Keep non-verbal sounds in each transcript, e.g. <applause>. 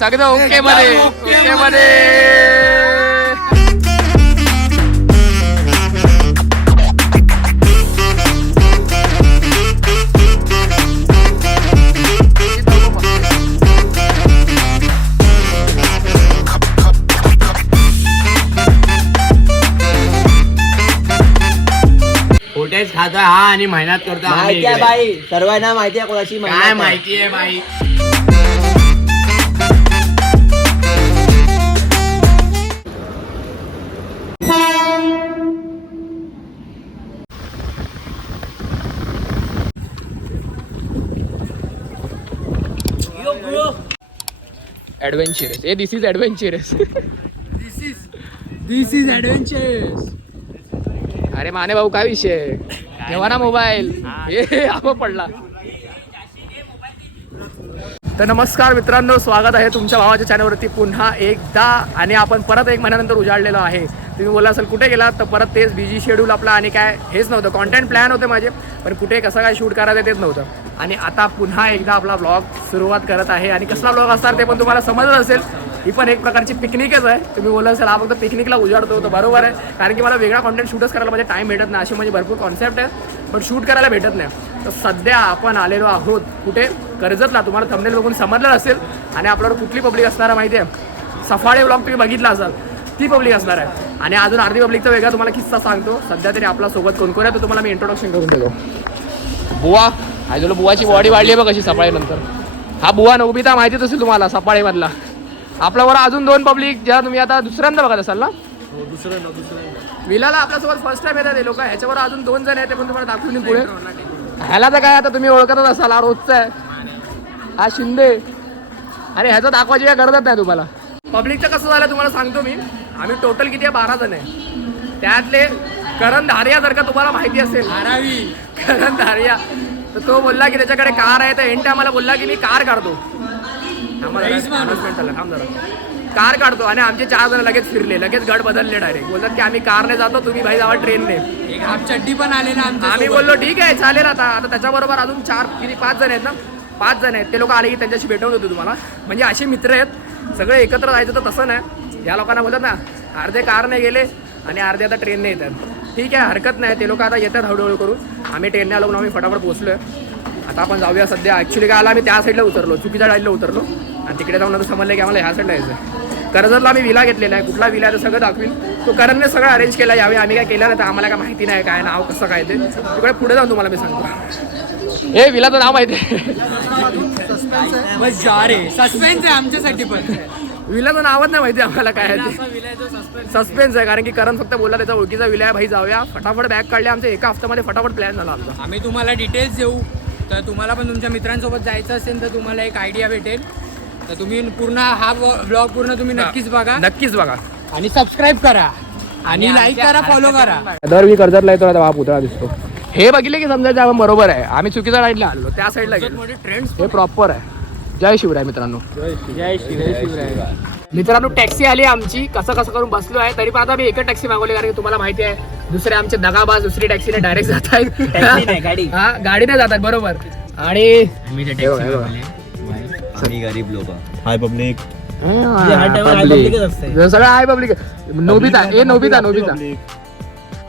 सगळं ओके मध्ये okay okay मध्ये फुटेज खातोय हा आणि मेहनत करतो आम्ही माहिती आहे इकडे. बाई सर्वांना माहिती आहे कोणाची काय आहे. माहिती आहे बाई adventurous a this is adventurous this is adventure अरे माने भाऊ काय विषय? ठेवा ना मोबाईल. <laughs> हे. आपण पडला. तर नमस्कार मित्रांनो स्वागत आहे तुमच्या भावाच्या चॅनलवरती पुन्हा एकदा. आणि आपण परत एक महिन्यानंतर उजाडलेलो आहे. तुम्ही बोला असेल कुठे गेलात? तर परत तेच बिझी शेड्यूल आपला आणि काय हेच नव्हतं. कॉन्टेंट प्लॅन होते माझे पण कुठे कसं काय शूट करायचं तेच नव्हतं. आणि आता पुन्हा एकदा आपला ब्लॉग सुरुवात करत आहे. आणि कसला ब्लॉग असणार ते पण तुम्हाला समजलं असेल. ही पण एक प्रकारची पिकनिकच आहे. तुम्ही बोला असेल हा फक्त पिकनिकला उजाडतो तर बरोबर आहे. कारण की मला वेगळा कॉन्टेंट शूटच करायला म्हणजे टाईम भेटत नाही. असे म्हणजे भरपूर कॉन्सेप्ट आहे. पण शूट करायला भेटत नाही. तर सध्या आपण आलेलो आहोत कुठे? कर्जतला. तुम्हाला थंबनेल बघून समजलं असेल. आणि आपल्यावर कुठली पब्लिक असणार माहिती आहे सफाळे ब्लॉग तुम्ही बघितला असाल. ती पब्लिक असणार आहे. आणि अजून अर्धी पब्लिकचा वेगळा तुम्हाला किस्सा सांगतो. सध्या तरी आपला सोबत कोण कोण आहे तो तुम्हाला मी इंट्रोडक्शन करून देतो. बुवा आज बुवाची बॉडी वाढली आहे बघ कशी सफाळीनंतर. हा बुवा नवबिता माहितीच असेल तुम्हाला सफाळीमधला. आपल्यावर अजून दोन पब्लिक ज्या तुम्ही आता दुसऱ्यांदा बघत असाल ना? विलाला आपल्यासोबत फर्स्ट टाइम येतात हे लोक. ह्याच्यावर अजून दोन जण आहेत ते पण तुम्हाला दाखवून पुढे. ह्याला तर काय आता तुम्ही ओळखतच असाल हा रोजचा आहे. हा शिंदे. आणि ह्याचं दाखवायची काय गरजच नाही तुम्हाला. पब्लिकचं कसं झालं तुम्हाला सांगतो मी. आम्ही टोटल किती आहे? बारा जण आहे. त्यातले करण धारिया जर का तुम्हाला माहिती असेल. करण धारिया. तर तो बोलला की त्याच्याकडे कार आहे तर एंड आम्हाला बोलला की मी कार काढतो आम्हाला announcement झालं, थांब जरा. कार काढतो आणि आमचे चार जण लगेच फिरले लगेच गड बदलले डायरेक्ट बोलतात की आम्ही कारने जातो तुम्ही भाई जावा ट्रेनने चड्डी पण आले ना आम्ही बोललो ठीक आहे चालेल आता. आता त्याच्याबरोबर अजून चार किती पाच जण आहेत ना? पाच जण आहेत. ते लोक आले की त्यांच्याशी भेटवून होतो तुम्हाला. म्हणजे असे मित्र आहेत. सगळे एकत्र जायचं तर तसं नाही. या लोकांना बोलतात ना अर्धे कारने गेले आणि अर्धे आता ट्रेनने येतात. ठीक आहे हरकत नाही. ते लोक आता येतात हळूहळू करून. आम्ही ट्रेनने आलो म्हणून आम्ही फटाफट पोहोचलोय. आता आपण जाऊया सध्या. ॲक्च्युली काय आला आम्ही त्या साईडला उतरलो. चुकीच्या साईडला उतरलो. आणि तिकडे जाऊन आता समजलं की आम्हाला ह्या साईडला यायचं कर्जतला आम्ही विला घेतलेला आहे कुठला विला आहे ते सगळं दाखवीन. तो करणने सगळं अरेंज केला यावेळी आम्ही काय केलं नाही तर आम्हाला काय माहिती नाही काय नाव कसं काय ते. तिकडे पुढे जाऊन तुम्हाला मी सांगतो. हे विलाचं नाव माहिती आहे. बस जा रे सस्पेन्स आहे आमच्यासाठी पण. विलाचं नावच नाही माहिती आम्हाला काय आहे ते. सस्पेन्स आहे कारण की करण फक्त बोलला त्याचा ओळखीचा विला आहे भाई जाऊया. फटाफट बॅग काढले आमच्या एका हफ्त्यामध्ये फटाफट प्लॅन झाला आमचा. आम्ही तुम्हाला डिटेल्स देऊ. तर तुम्हाला पण तुमच्या मित्रांसोबत जायचं असेल तर तुम्हाला एक आयडिया भेटेल. तर तुम्ही पूर्ण हा ब्लॉग पूर्ण तुम्ही नक्कीच बघा. नक्कीच बघा. आणि सबस्क्राईब करा. आणि लाईक करा फॉलो करा. दर मी कर्जतला येतो आता हा पुतळा दिसतो. हे बघितले की समजायचं आपण बरोबर आहे. आम्ही चुकीच्या साईडला आलो त्या साईडला ट्रेंड हे प्रॉपर आहे. जय शिवराय मित्रांनो. जय शिवराय. मित्रांनो टॅक्सी आली आमची. कसं कसं करून बसलो आहे. तरी पण आता मी एकच टॅक्सी मागवली कारण की तुम्हाला माहिती आहे दुसरे आमचे दगाबाज दुसरी टॅक्सीने डायरेक्ट जात गाडी. आहेत हा गाडीने जातात बरोबर. आणि. आम्ही गरीब लोक. Hi public. सगळं आहे पब्लिक. नोबिता ए नोबिता नोबिता.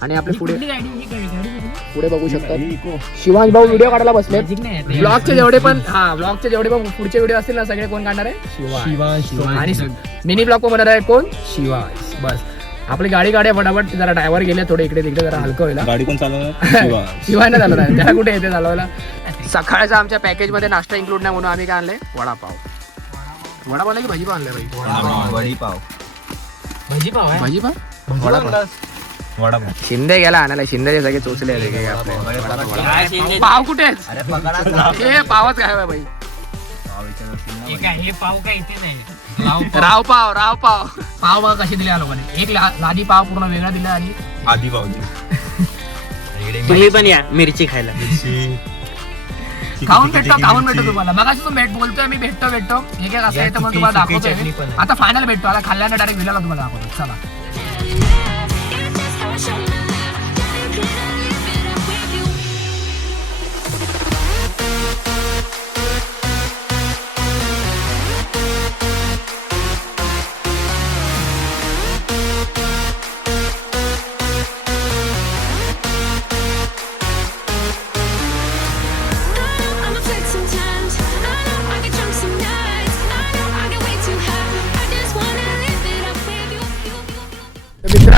आणि आपले पुढे. पुढे बघू शकतात. शिवांश भाऊ व्हिडिओ काढायला बसले. ब्लॉगचे जेवढे पण हा ब्लॉगचे जेवढे पण पुढचे व्हिडिओ असतील ना सगळे कोण काढणार आहे? शिवांश. आणि मिनी ब्लॉग पण बनणार आहे कोण? शिवांश. बस. आपली गाडी गाडी फटाफट. जरा ड्रायव्हर गेले थोडे इकडे तिकडे जरा हलकं होईल हा. गाडी कोण चालवणार? <laughs> शिवायला झालं नाही त्याला कुठे येते चालवायला? <laughs> सकाळचा आमच्या पॅकेजमध्ये नाश्ता इन्क्लूड नाही म्हणून आम्ही काय आणले वडापाव. वडापाव की भाजी पाव आणले भाई? वडीपाव. भाजी पाव भाजी पाव वडापाव. वडापाव. शिंदे गेला आणायला. शिंदे सगळे चोचले आले आपले. पाव कुठे आहेत? अरे पकडा हे पावच काय बा भाई? हे पाव काय इथे नाही. राव पाव राव पाव. पाव बघा कशी दिल्या लोकांनी एक ला- लादी पाव पूर्ण वेगळा दिला आणि आधी पावली <laughs> तुम्ही पण या मिरची खायला. खाऊन भेटतो खाऊन भेटतो तुम्हाला. मग असं भेट बोलतोय मी भेटतो भेटतो. हे काय असं येतं तुम्हाला दाखवतोय. आता फायनल भेटतो. आता खाल्ल्याने डायरेक्ट विलाला तुम्हाला दाखवतो चला.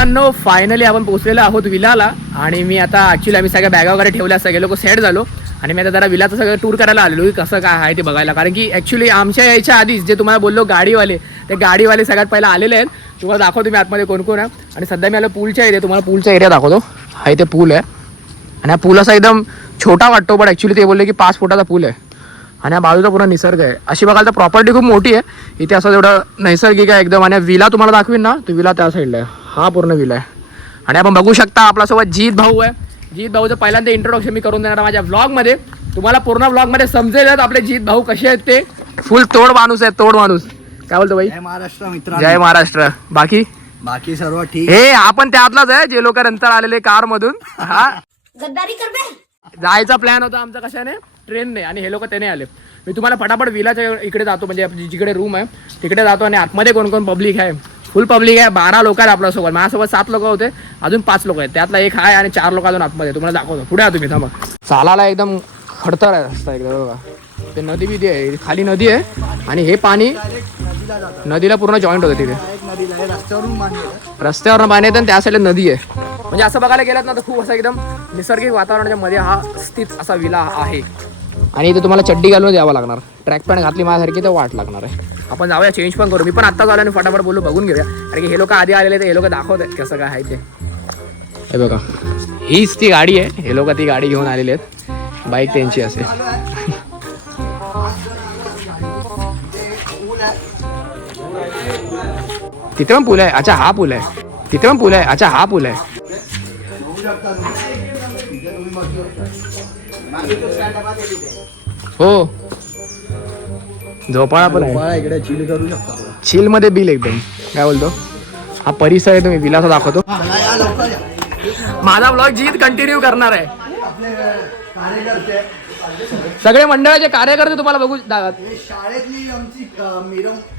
मित्रांनो फायनली आपण पोहोचलेलो आहोत विलाला. आणि मी आता ॲक्च्युली आम्ही सगळ्या बॅगा वगैरे ठेवल्या सगळे लोक सेट झालो. आणि मी आता जरा विलाचं सगळं टूर करायला आलेलो. की कसं काय आहे ते बघायला. कारण की ॲक्च्युली आमच्या यायच्या आधीच जे तुम्हाला बोललो गाडीवाले ते गाडीवाले सगळ्यात पहिला आलेले आहेत. तुम्हाला दाखवतो मी आतमध्ये कोण कोण आहे. आणि सध्या मी आलो पूलच्या एरिया तुम्हाला पूलचा एरिया दाखवतो. हा इथे पूल आहे. आणि हा पूल असा एकदम छोटा वाटतो पण ॲक्च्युली ते बोलले की पाच फुटाचा पूल आहे. आणि हा बाजूचा पूर्ण निसर्ग आहे. अशी बघायला तर प्रॉपर्टी खूप मोठी आहे. इथे असं तेवढं नैसर्गिक आहे एकदम. आणि विला तुम्हाला दाखवीन ना तो विला त्या साईडला आहे. हा पूर्ण विला आहे आणि आपण बघू शकता आपल्यासोबत जीत भाऊ आहे. जीत भाऊचं पहिल्यांदा इंट्रोडक्शन मी करून देणार माझ्या व्लॉगमध्ये तुम्हाला पूर्ण व्लॉगमध्ये समजेलच आपले जीत भाऊ कसे आहेत ते. फुल तोड माणूस आहे तोड माणूस. काय बोलतो भाई? जय महाराष्ट्र मित्र जय महाराष्ट्र. बाकी? बाकी सर्व ठीक. हे आपण त्यातलाच आहे जे लोक नंतर आलेले कार मधून हा? गद्दारी जायचा प्लॅन होता आमचा कशाने? ट्रेनने आणि हे लोक त्याने आले. मी तुम्हाला फटाफट विलाच्या इकडे जातो म्हणजे जिकडे रूम आहे तिकडे जातो आणि आतमध्ये कोण कोण पब्लिक आहे? फुल पब्लिक आहे बारा लोक आहेत आपल्यासोबत. माझ्यासोबत सात लोक होते अजून पाच लोक आहेत. त्यातला एक आहे आणि चार लोक अजून आतमध्ये तुम्हाला दाखवतो. पुढे तुम्ही थांबा. चालायला एकदम खडतर आहे रस्ता एकदम बघा. ते नदी बिदी आहे. खाली नदी आहे आणि हे पाणी नदीला पूर्ण जॉईंट होतं तिथे. रस्त्यावरून पाणी येतं आणि त्या साईडला नदी आहे. म्हणजे असं बघायला गेलात ना तर खूप असं एकदम निसर्गिक वातावरणाच्या मध्ये हा स्थित असा विला आहे. आणि इथे तुम्हाला चड्डी घालून यावं लागणार. ट्रॅक पॅन्ट घातली माझ्यासारखी तर वाट लागणार आहे. आपण जाऊया चेंज पण करू. मी पण आत्ता आलो आणि फटाफट बोलू बघून घेऊया. कारण की हे लोक आधी आलेले ते हे लोक दाखवत आहेत कसं काय आहे ते. हे बघा हीच ती गाडी आहे. हे लोक ती गाडी घेऊन आलेली आहेत. बाईक त्यांची असेल तिथे पण पूल आहे. अच्छा हा पूल आहे. तिथे पण पूल आहे. अच्छा हा पूल आहे. हो. झोपाळा पण आहे. इकडे चिल करू शकता चिलमध्ये बिल एकदम. काय बोलतो? हा परिसर आहे तुम्ही विलासा दाखवतो. माझा ब्लॉग जीत कंटिन्यू करणार आहे. सगळे मंडळाचे कार्यकर्ते तुम्हाला बघू दा- हे शाळेतली आमची मिरवणूक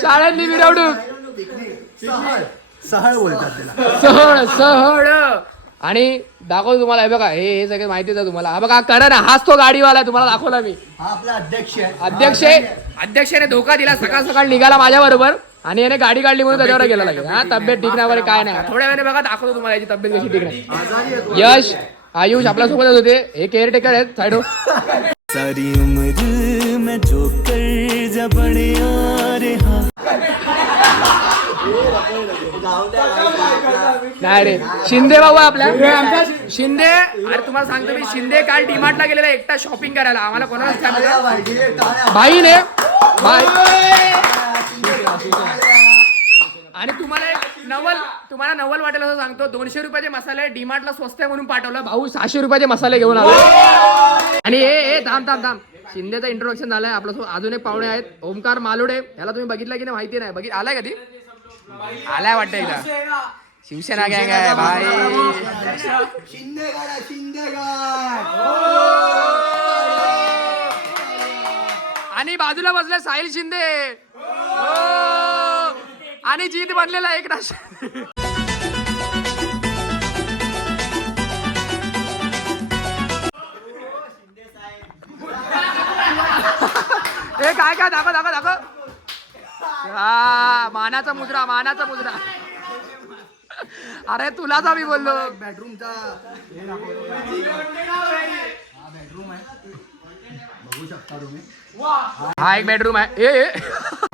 शाळेतली मिरवणूक. सहळ. सहळ बोलतात सहळ सहळ. आणि दाखवतो तुम्हाला हे बघा हे हे सगळे माहितीच आहे तुम्हाला. हा बघा करा ना हाच तो गाडीवाला आहे तुम्हाला दाखवला मी. हा आपला अध्यक्ष आहे. अध्यक्ष अध्यक्षाने धोका दिला सकाळ सकाळ निघाला माझ्या बरोबर आणि याने गाडी काढली म्हणून त्याच्यावर गेला लागेल हा तब्येत ठीक नाही वगैरे काय नाही. थोड्या वेळाने बघा दाखवतो तुम्हाला याची तब्येत कशी ठीक नाही. यश आयुष आपल्या सोबतच होते. हे केअरटेकर आहेत साईड सारी उम्र मैं जो कर जबड़े आ रहा <laughs> नाही रे? शिंदे बाबू आहे आपल्या? शिंदे अरे तुम्हाला सांगतो मी शिंदे काल डीमार्टला गेलेला एकटा शॉपिंग करायला. आम्हाला कोणालाच काय भाई आणि तुम्हाला एक नवल तुम्हाला नवल वाटेल असं सांगतो. दोनशे रुपयाचे मसाले डीमार्टला स्वस्त आहे म्हणून पाठवलं. भाऊ सहाशे रुपयाचे मसाले घेऊन आलो. आणि हे हे थांब थांब थांब. शिंदेचं इंट्रोडक्शन झालंय. आपल्यासोबत अजून एक पाहुणे आहेत. ओमकार मालुडे. याला तुम्ही बघितलं की नाही? माहिती नाही. बघित आलाय कधी आलाय वाटतं एकदा शिवसेना गँग आहे भाई. शिंदेगड शिंदेगड. आणि बाजूला बसले साहिल शिंदे. आणि जीत बनलेला एक राष्ट्र. काय काय दाखव दाखव दाखव. हा मानाचा मुद्रा मानाचा मुद्रा अरे तुलाच आम्ही बोललो. बेडरूमचा बेडरूम आहे बघू शकता तुम्ही हा एक बेडरूम आहे. ए.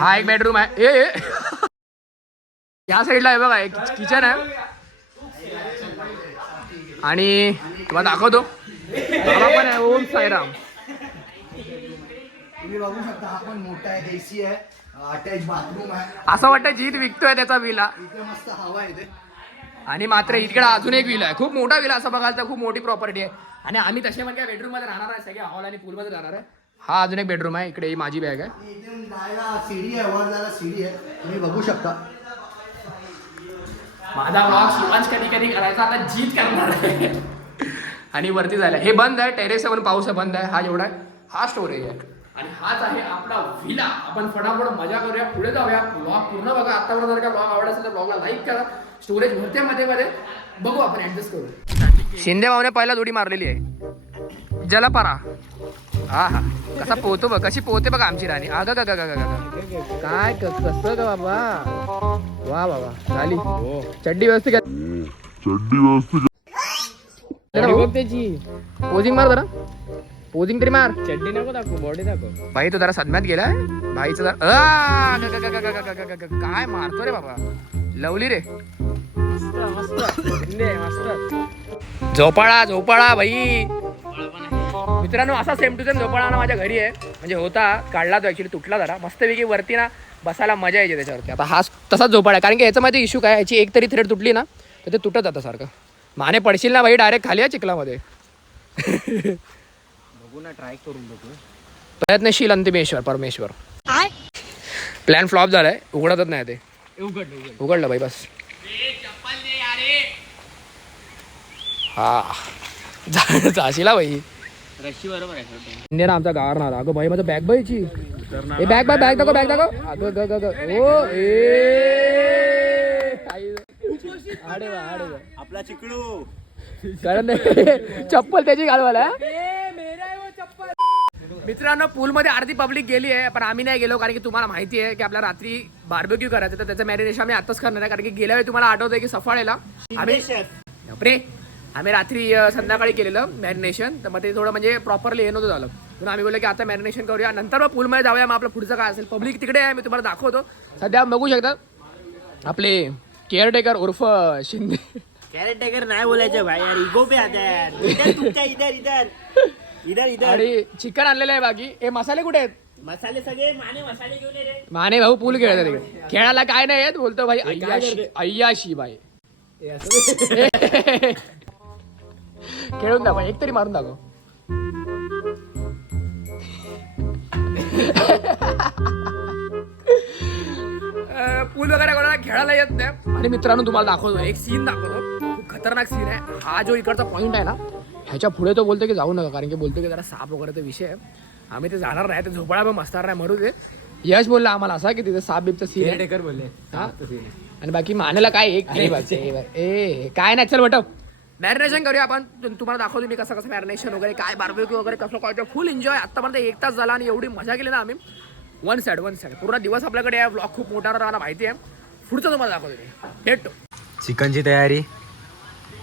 हा एक बेडरूम आहे. ए. या साईडला आहे बघा एक किचन आहे. आणि तुम्हाला दाखवतो. पण आहे ओम साईराम. तुम्ही बघू शकता हा पण मोठा आहे एसी आहे. अटॅच बाथरूम आहे. असं वाटतं जीत विकतोय त्याचा विला. इथे मस्त हवा आहे इथे आणि मात्र इकडे अजून एक विला आहे. खूप मोठा विला असं बघाल तर खूप मोठी प्रॉपर्टी आहे. आणि आम्ही तसे म्हणजे बेडरूममध्ये राहणार आहे. सगळे हॉल आणि पूल मध्ये राहणार आहे. हा अजून एक बेडरूम आहे. इकडे ही माझी बॅग आहे. इथे जायला सीडी आहे. वर जायला सीडी आहे. तुम्ही बघू शकता. माझा ब्लॉग शिवांश कधी कधी करायचा. आता जीत करणार आहे. आणि वरती जायला. हे बंद आहे. टेरेस पण पाऊस आहे. बंद आहे. हा एवढा आहे. हा स्टोरेज आहे. आणि हाच आहे आपला विला आपण फटाफट मजा करूया पुढे जाऊया. ब्लॉग पूर्ण बघा. आतापर्यंत जर का ब्लॉग आवडत असेल तर ब्लॉगला लाईक करा. स्टोरेज भरते मध्ये मध्ये. बघू आपण ऍडजस्ट करू. शिंदे भाऊने पहिला जोडी मारलेली आहे. जलपरा हा हा. कसा पोहतो बघ. कशी पोहते बघा आमची राणी. अगं ग. काय कसं ग बाबा? वा बाबा झाली. चड्डी व्यवस्थित त्याची पोजिंग मार जरा. पोजिंग तरी मार. चड्डी नको दाखव बॉडी दाखव. भाई तो जरा सदम्यात गेलाय भाईचं जरा आ, ग- ग- ग- ग- ग- ग- ग- ग- ग- काय मारतो रे बाबा? लवली रे. झोपाळा झोपाळा भाई मित्रांनो असा सेम टू सेम झोपाळा ना माझ्या घरी आहे. म्हणजे होता काढला तो ऍक्च्युली तुटला जरा. मस्तपैकी वरती ना बसायला मजा यायची त्याच्यावरती. आता हा तसाच झोपाळा आहे. कारण की याचा मध्ये इश्यू काय याची एक तरी थ्रेड तुटली ना तर ते तुटत जातं सारखं. माने पडशील ना भाई डायरेक्ट खाली आहे चिखलामध्ये. <laughs> बघू ना ट्राय करून बघू प्रयत्नशील अंतिमेश्वर परमेश्वर. प्लॅन फ्लॉप झालाय उघडतच नाही ते. उघड उघड उघडलं. By bus. हा. जा- जाशीला बाई. रशी बरोबर आहे. इंडियन आमचा ना अगं भाई माझं बॅग बाईची. ए बॅग बाय बॅग दाखव बॅग दाखव. अगं ग ग ओ ए. आई. आडे वा आडे वा. आपला चिकडू नाही. चप्पल त्याची घालवायला मित्रांनो पूलमध्ये अर्धी पब्लिक गेली आहे पण आम्ही नाही गेलो कारण की तुम्हाला माहिती आहे की आपल्या रात्री बार्बेक्यू करायचं तर त्याचं मॅरिनेशन आम्ही आताच करणार आहे कारण की गेल्या वेळी तुम्हाला आठवतंय की सफाळेला आम्ही आम्ही रात्री संध्याकाळी केलेलं मॅरिनेशन तर मग ते थोडं म्हणजे प्रॉपरली हे नव्हतं झालं. म्हणून आम्ही बोललो की आता मॅरिनेशन करूया. नंतर मग पूलमध्ये जाऊया मग आपलं पुढचं काय असेल. पब्लिक तिकडे आहे मी तुम्हाला दाखवतो. सध्या बघू शकता आपले केअरटेकर उर्फ शिंदे. कॅरेट टेकर नाही बोलायचं भाई इगो पे आता इधर इधर. इधर इधर। इधर आणि चिकन आणलेलं आहे बाकी. हे मसाले कुठे आहेत? मसाले सगळे माने मसाले घेऊन ये रे. माने भाऊ पूल खेळतात तिकडे. खेळायला काय नाही येत बोलतो भाई अय्याशी अय्याशी बाई खेळून दाखव एक तरी मारून दाखव. अं, पूल वगैरे कोणाला खेळायला येत नाही. आणि मित्रांनो तुम्हाला दाखवतो एक सीन दाखवतो. खूप खतरनाक सीन आहे. हा जो इकडचा पॉइंट आहे ना ह्याच्या पुढे तो बोलतो की जाऊ नका कारण की बोलतो की जरा साप वगैरेचा विषय आहे. आम्ही ते जाणार नाही ते झोपाळा पण मस्तार नाही मरू दे यश बोलला आम्हाला असा की तिथे साप बिपचा सीन टेकर बोलले. हा? आणि बाकी मानेला काय एक ए काय नाही चल वटप मॅरिनेशन करूया आपण. तु- तुम्हाला दाखवतो मी कसं कसं मॅरिनेशन वगैरे काय बार्बेक्यू वगैरे कसं काय फुल एन्जॉय आतापर्यंत एक तास झाला आणि एवढी मजा केली ना आम्ही. वन साईड वन साईड पूर्ण दिवस आपल्याकडे आहे. ब्लॉग खूप मोठा राहणार माहिती आहे. पुढचं तुम्हाला दाखवतो मी. भेटतो चिकनची तयारी.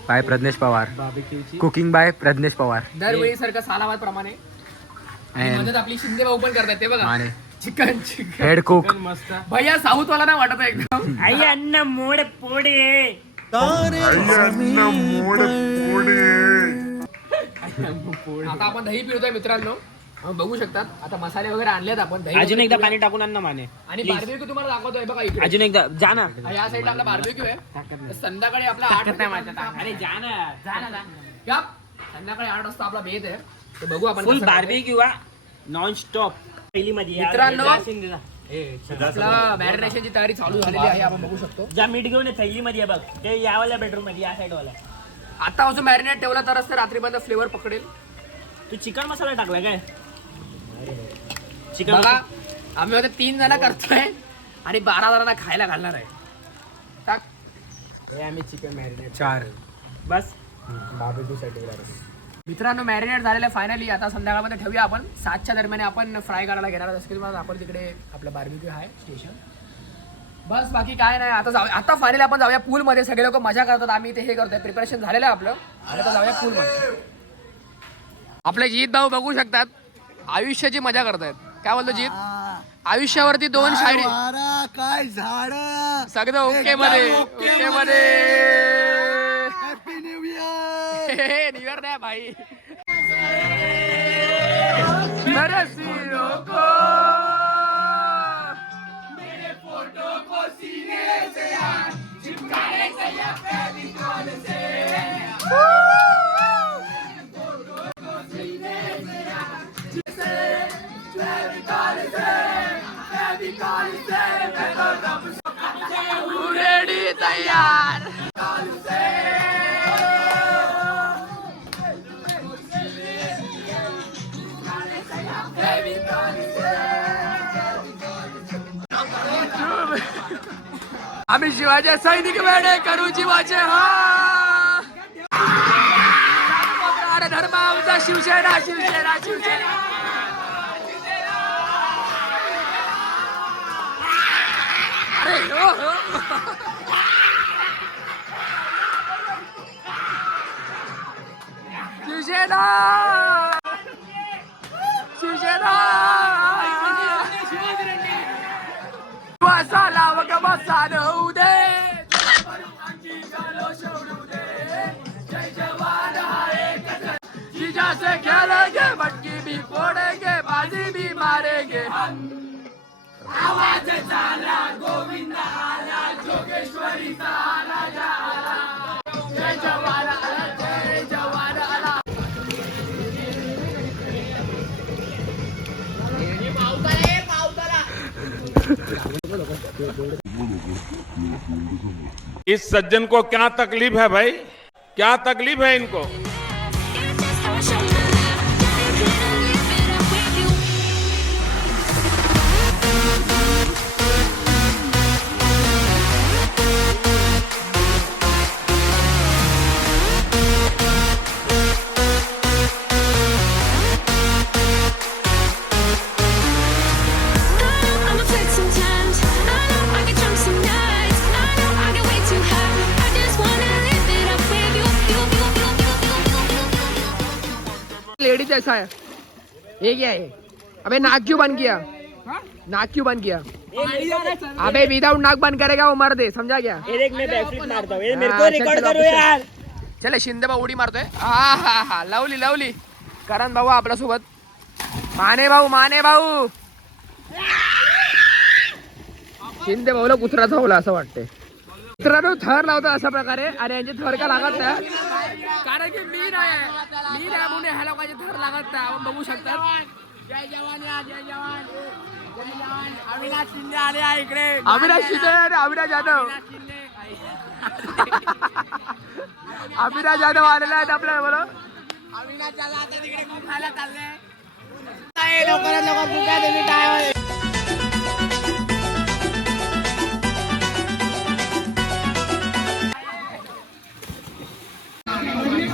By Pragnesh Pawar. Cooking by Pragnesh Pawar. दरवेळी सारखं सालाबाद प्रमाणे मदत आपली शिंदे भाऊ पण करतात ते बघा. Chicken chicken. हेड कुक भैया साऊथ वाला नाही वाटत आहे एकदम. आई अन्न मोड पोडे. आता आपण दही पिळतोय मित्रांनो. बघू शकतात. आता मसाले वगैरे आणलेत आपण. अजून एकदा. पाणी टाकून आण ना माने. आणि बार्बेक्यू तुम्हाला दाखवतोय बघा इकडे. अजून एकदा जा ना. या साईडला आपला बार्बेक्यू आहे. संध्याकाळी आपला आठ वाजता अरे जा ना. जा ना, जा. या. संध्याकाळी आठ वाजता आपला भेद आहे. तर बघू आपण फुल कसं करतोय. बार्बी किंवा नॉन स्टॉप पहिली मध्ये मित्रांनो, मॅरिनेशनची तयारी चालू झालेली आहे आपण बघू शकतो. जा मीठ घेऊन ये थैली मध्ये बघ. ते यावाल्या बेडरूममध्ये या साईड वाला आता अजून मॅरिनेट ठेवला तरच ते रात्रीपर्यंत फ्लेवर पकडेल. तू चिकन मसाला टाकला काय? चिकन बघा आम्ही होते तीन जण करतोय आणि बारा जणांना खायला घालणार आहे. टाक. आम्ही चिकन मॅरिनेट चार. बस. मित्रांनो मॅरिनेट झालेलं फायनली आता संध्याकाळमध्ये ठेवूया आपण. सातच्या दरम्यान आपण फ्राय करायला घेणार की तुम्हाला आपण तिकडे आपलं बार्बिक्यू आहे स्टेशन बस बाकी काय नाही. आता जाऊया आता फायनली आपण जाऊया पूलमध्ये सगळे लोक मजा करतात. आम्ही ते हे करतोय. प्रिपरेशन झालेलं आहे आपलं. आणि आता जाऊया पूलमध्ये आपले जीत भाऊ बघू शकतात. आयुष्याची मजा करतायत. काय बोलतो जीत? आयुष्यावरती दोन शायरी वारा काय झाड? सगळं ओके मध्ये ओके मध्ये. Happy new year new year नाही भाई. मेरे रेडी आम्ही शिवाजी सैनिक वेडे करू जीवाचे हा. धर्म आमचा शिवसेना शिवसेना शिवसेना. शिवसेना! शिवसेना! बसाला वग बसा नऊ दे. जीजा से खेलेंगे मटकी भी फोड़ेंगे बाजी भी मारेंगे. हम आवाज़ चाला गोविंद आला जोगेश्वरी जय आला जय आला इस सज्जन को क्या तकलीफ़ है भाई? क्या तकलीफ़ है इनको? ऐसा है। ये क्या है? अबे नाक क्यों बंद किया? नाक क्यों बंद किया? अबे विदाउट नाक बंद करेगा वो मर दे समझा क्या? ये देख मैं बैकफ्लिप मारता हूँ। ये मेरे को चल, रिकॉर्ड करो. यार। चले। शिंदे भाऊ उडी मारतोय हा। हा हा लवली लवली। करण भाऊ आपल्यासोबत। माने भाऊ माने भाऊ शिंदे भाऊला कुत्रा चावला असं वाटतंय. कुत्रा थर लावतो अशा प्रकारे आणि यांचे थर का लागत नाही. कारण की मी नाही मी नाही म्हणून ह्या लोकांचे थर लागत नाही. आपण बघू शकतात जय जवान जय जवान. जय जवान. अविनाश शिंदे आले आहे इकडे. अविनाश शिंदे आणि अविनाश जाधव शिंदे. अविनाश जाधव आलेला आहेत आपल्या बोला अविनाश दादा आता तिकडे खूप खायला चालले. लवकरात लवकर तुमच्या तुम्ही काय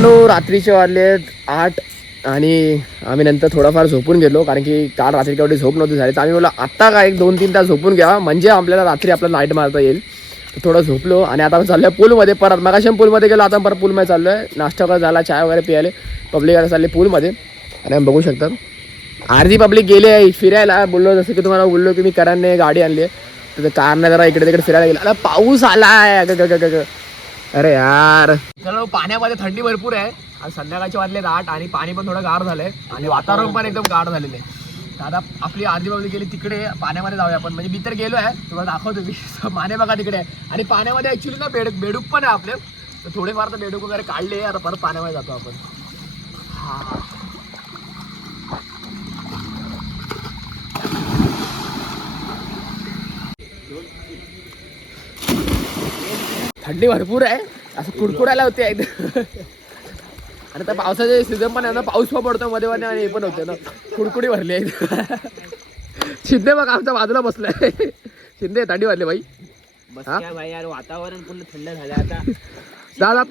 मित्रांनो रात्रीचे वाजले आठ आणि आम्ही नंतर थोडाफार झोपून गेलो कारण की काल रात्री केवढी झोप नव्हती झाली. तर आम्ही बोला आत्ता काय एक दोन तीन तास झोपून घ्या म्हणजे आपल्याला रात्री आपला नाईट मारता येईल. तर थोडं झोपलो आणि आता चाललोय पूलमध्ये परत मगाशी पूलमध्ये गेलो आता परत पूलमध्ये चाललो आहे नाश्ता वगैरे झाला चाय वगैरे पियाले पब्लिक वगैरे चालले पूलमध्ये आणि आम्ही बघू शकतात अर्धी पब्लिक गेली आहे फिरायला. बोललो जसं की तुम्हाला बोललो की मी करांनी गाडी आणली आहे. तर कारने जरा इकडे तिकडे फिरायला गेला. अरे पाऊस आला आहे अरे यार. चलो पाण्यामध्ये थंडी भरपूर आहे. आज संध्याकाळचे वाजले आठ आणि पाणी पण थोडं गार झालंय. आणि वातावरण पण एकदम गार झालेलं आहे. दादा आता आपली आधी गेली तिकडे पाण्यामध्ये जाऊया आपण. म्हणजे मी तर गेलो आहे तुम्हाला दाखवतो मी. <laughs> पाणी बघा तिकडे. आहे. आणि पाण्यामध्ये ऍक्च्युली ना बेड बेडूक पण आहे आपले. तर थोडेफार तर बेडूक वगैरे काढले आता परत पाण्यामध्ये जातो आपण. हा. थंडी भरपूर आहे. असं कुडकुडायला होते एकदम आणि त्या पावसाचे सीझन पण आहे ना पाऊस पण पडतो मध्ये मध्ये आणि हे पण होते ना. कुडकुडी भरली आहे. शिंदे बघ आमच्या बाजूला बसलाय. शिंदे थंडी भरली बाई बस हा? क्या भाई यार वातावरण पूर्ण थंड झालं आता. दादा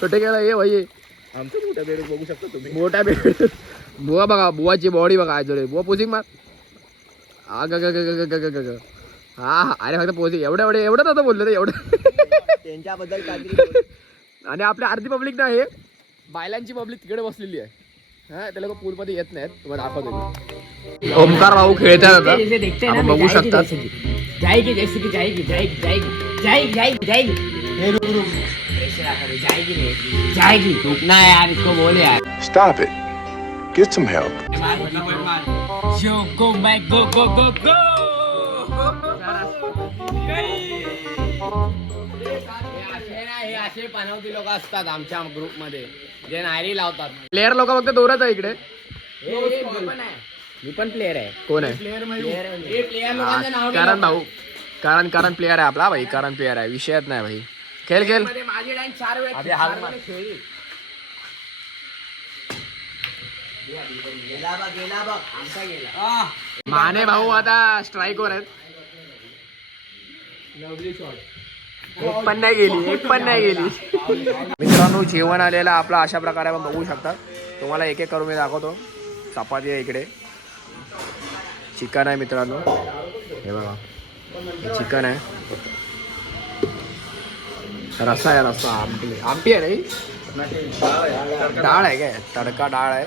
कुठे गेला ये भाई? आमचं मोठ्या बेडूक बघू शकता तुम्ही. मोठा बेड. बुवा बघा बुवाची बॉडी बघा आहे जोडे बुवा पोसिंग मार. ग ग ग ग हा अरे फक्त पोहोच एवढं एवढं एवढं आता बोललो ते एवढं. त्यांच्याबद्दल आणि आपल्या अर्धी पब्लिक ना हे. बायलांची पब्लिक तिकडे बसलेली आहे. हा ते लोक पूलमध्ये येत नाहीत. तुम्हाला दाखवतो ओमकार भाऊ खेळतात आता. बघू शकतात. जाएगी जैसे की जाएगी जाएगी जाएगी जाएगी जाएगी जाएगी हे रुक रुक ऐसे रखा जाएगी रे. जाएगी रुकना यार इसको बोल यार. Stop it get some help Yo, go back, go, go, go, go. असे पनवती लोक असतात आमच्या ग्रुपमध्ये जे नायरी लावतात प्लेअर लोक फक्त दोरच आहे. इकडे मी पण प्लेअर आहे. कोण आहे? प्लेअर लोकांचं नाव हा, कारण भाऊ. कारण कारण प्लेअर आहे आपला भाई कारण प्लेअर आहे. विषयच नाही भाई. खेळ खेळ. माझी डाईन चार वेळ. खेळली. गेला बघ गेला बघ आमचा गेला. माने भाऊ आता स्ट्राईक वर आहेत. एक पण नाही गेली एक पण नाही गेली. मित्रांनो जेवण आलेलं आपलं अशा प्रकारे आपण बघू शकता. तुम्हाला एक एक करून मी दाखवतो. चपाती आहे इकडे. चिकन आहे मित्रांनो. हे बघा. चिकन आहे. रस्सा आहे रस्सा. आमटी. आमटी आहे नाही डाळ आहे काय? तडका डाळ आहे.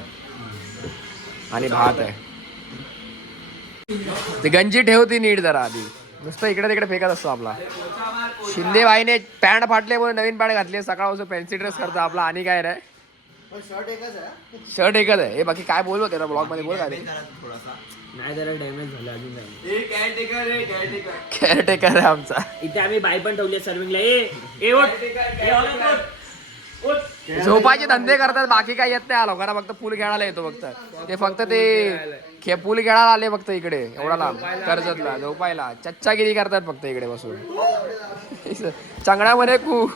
आणि भात आहे. ते गंजी ठेवती नीट जरा आधी. नुसतं इकडे तिकडे फेकत असतो आपला. शिंदे भाईने पॅन्ट फाटले म्हणून नवीन पॅन्ट घातली सकाळपासून फॅन्सी ड्रेस करतो आपला. आणि काय रे? शर्ट एकच आहे. शर्ट एकच आहे. हे बाकी काय बोलवत त्याला ब्लॉगमध्ये बोल काय नाही जरा डॅमेज झालं अजून नाही केअरटेकर आहे आमचा. इथे आम्ही बाई पण ठेवली सर्विंगला झोपायचे धंदे करतात बाकी काय येत नाही. हा लोकांना फक्त पूल खेळायला येतो फक्त. ते फक्त ते खे पूल खेळायला आले फक्त इकडे एवढा लांब कर्जतला झोपायला. चच्चागिरी करतात फक्त इकडे बसून. चांगल्यामध्ये खूप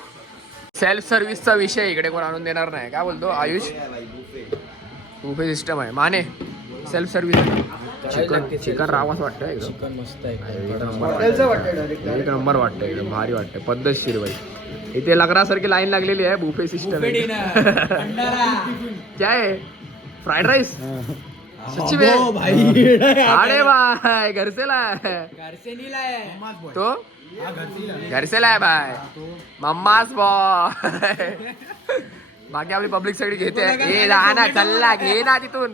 सेल्फ सर्व्हिसचा विषय इकडे कोण आणून देणार नाही. काय बोलतो? आयुष? बुफे. सिस्टम आहे. Mane? Self service chicken chicken रावाच वाटतं एकदम. चिकन मस्त आहे. एक नंबर वाटतं एकदम भारी वाटतं पद्धतशीर बाई. इथे लग्नासारखी लाईन लागलेली आहे बुफे सिस्टम क्या है. फ्राइड राइस सच्ची में अरे भाई घर से लाया है तो घर से लाया भाई मम्मास बॉय बाकी आपली पब्लिक सगळी घेते. ए जा ना चल्ला घे ना तिथून.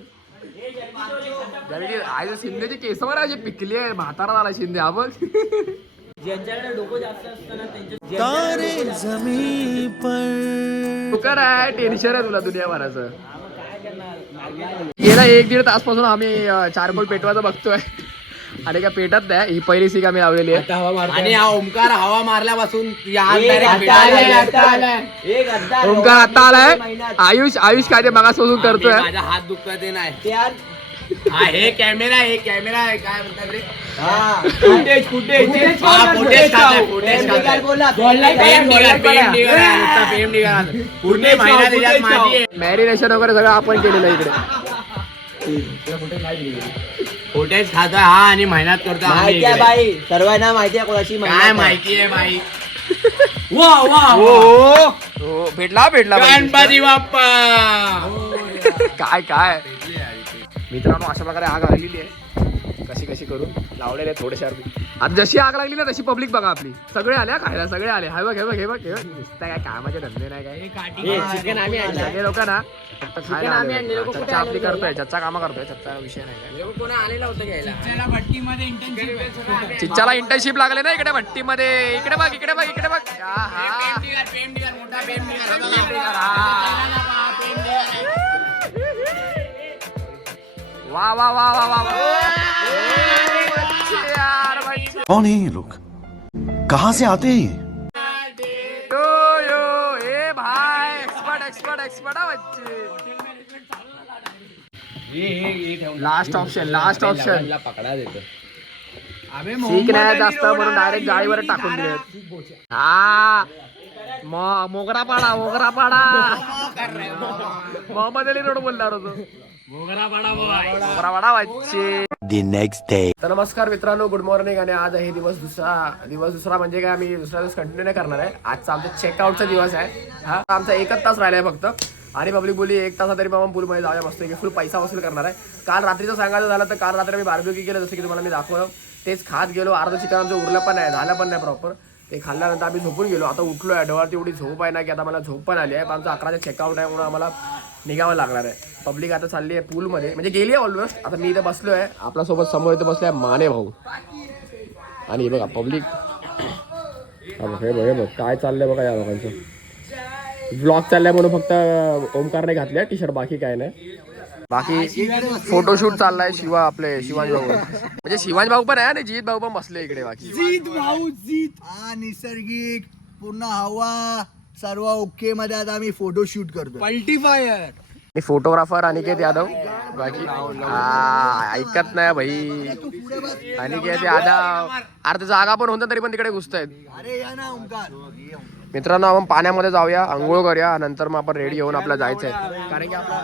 जल्दी आज शिंदेचे केसवर असे पिकले आहे म्हातारा झाला शिंदे हा बघ. ज्यांच्याकडे डोकं जास्त असतं ना त्यांच्या तारे जमी पर आहे टेन्शन आहे तुला दुनियाभराचं. गेला एक दीड तासपासून आम्ही चारकोल पेटवायचं बघतोय. आणि काय पेटत नाही ही पहिली सीक आम्ही लावलेली आहे. आणि हा ओमकार हवा मारल्यापासून या direct ओमकार आता आलाय. आयुष आयुष काय ते मगासपासून करतोय. माझा हात दुखत ते नाही हा हे कॅमेरा हे कॅमेरा आहे. काय म्हणतात रे. फुटेज फुटेज हा फुटेज काढलाय फुटेज काय काढलाय बोला. पेम निघाल पेम निघाल. नुसता पेम निघाल. पूर्ण महिना त्याच्यात माझी आहे. मॅरिनेशन वगैरे सगळं आपण केलेलं आहे इकडे. फुटेज खातोय हा आणि मेहनत करतो आम्ही माहिती आहे इकडे. बाई. सर्वांना माहिती आहे कोणाची काय आहे. माहिती आहे बाई? <laughs> वा वा हो भेटला भेटला पाहिजे. गणपती बाप्पा. काय काय? मित्रांनो अशा प्रकारे आग लागलेली आहे. कशी कशी करून लावलेले थोडेसे अर्धी. आता जशी आग लागली ना तशी पब्लिक बघा आपली. सगळे आले हा खायला सगळे आले. हाय बघ हे बघ हे बघ हे बघ. नुसतं काय कामाचे धंदे नाही काय. चिकन आम्ही सगळे लोक ना खायला आम्ही आले आणले, बघ. लोकं कुठे चच्चा आपली करतोय चच्चा कामं करतोय चच्चा विषय नाही काय. चिच्चाला इंटर्नशिप लागले ना इकडे भट्टीमध्ये. इकडे बघ इकडे बघ इकडे बघ. आहा. मोठा पेम वा वा वा वा वा वा. कौन है ये लोग? कहाँ से आते हैं ये? यो यो ए भाई एक्सपर्ट एक्सपर्ट एक्सपर्ट बच्चे। लास्ट ऑप्शन लास्ट ऑप्शन पकडा देतो। नाही जास्त म्हणून डायरेक्ट गाडीवर टाकून दिले हा मो- मोगरा पाडा मोगरा पाडा। <laughs> मोहम्मद अली रोड बोलणार होतो मोगरा वाढावायचे The next day. तर नमस्कार मित्रांनो गुड मॉर्निंग आणि आज आहे दिवस दुसरा दिवस दुसरा म्हणजे काय आम्ही दुसरा दिवस कंटिन्यू नाही करणार आहे. आजचा आमचा चेकआउटचा दिवस आहे. हा आमचा एकच तास राहिला आहे फक्त. आणि पब्लिक बोली एक तासा तरी मग पूलमध्ये जाऊया मस्त की फुल पैसा वसूल करणार आहे. काल रात्रीचं सांगायचं झालं तर काल रात्री मी बार्बिक्यू केलं जसं की तुम्हाला मी दाखवलं. तेच खात गेलो अर्ध चिकन आमचं उरलं पण नाही झालं पण नाही प्रॉपर ते खाल्ल्यानंतर आम्ही झोपून गेलो. आता उठलो आहे डोळ्यात एवढी झोप आहे ना की आता मला झोप पण आली आहे. पण आमचं अकराचं चेकआउट आहे म्हणून आम्हाला निघावं लागणार आहे. पब्लिक आता चालली आहे पूलमध्ये म्हणजे गेली आहे ऑलमोस्ट आता मी इथे बसलो आहे आपल्यासोबत समोर इथे बसलो आहे माने भाऊ. आणि बघा पब्लिक हे बघ हे बघ काय चाललंय बघा या लोकांचं ब्लॉग चाललाय म्हणून फक्त ओमकारने घातले टी शर्ट बाकी काय नाही. बाकी फोटोशूट चाललाय शिवा आपले शिवाजी भाऊ म्हणजे शिवाजी भाऊ पण आहे आणि जीत भाऊ पण बसले इकडे बाकी. हा निसर्गिक पूर्ण हवा सर्व ओके मध्ये आता आम्ही फोटो शूट करतो पल्टी फायर मी फोटोग्राफर अनिकेत यादव. बाकी आ, ऐकत नाही भाई. अनिकेत यादव. अर्ध जागा पण होतं तरी पण तिकडे घुसतायत अरे या ना ओंकार. मित्रांनो आपण पाण्यामध्ये जाऊया आंघोळ करूया नंतर मग आपण रेडी होऊन आपल्याला जायचंय. कारण की आपला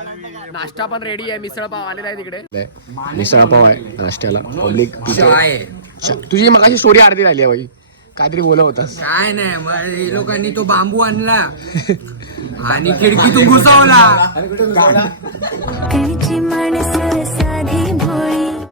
नाश्ता पण रेडी आहे मिसळ पाव आलेला आहे तिकडे. मिसळ पाव आहे नाश्त्याला. पब्लिक तुझी मगाशी स्टोरी अर्धी राहिली आहे भाई काहीतरी बोलत होतास. काय नाही मग लोकांनी तो बांबू आणला. आणि खिडकीतून घुसवला.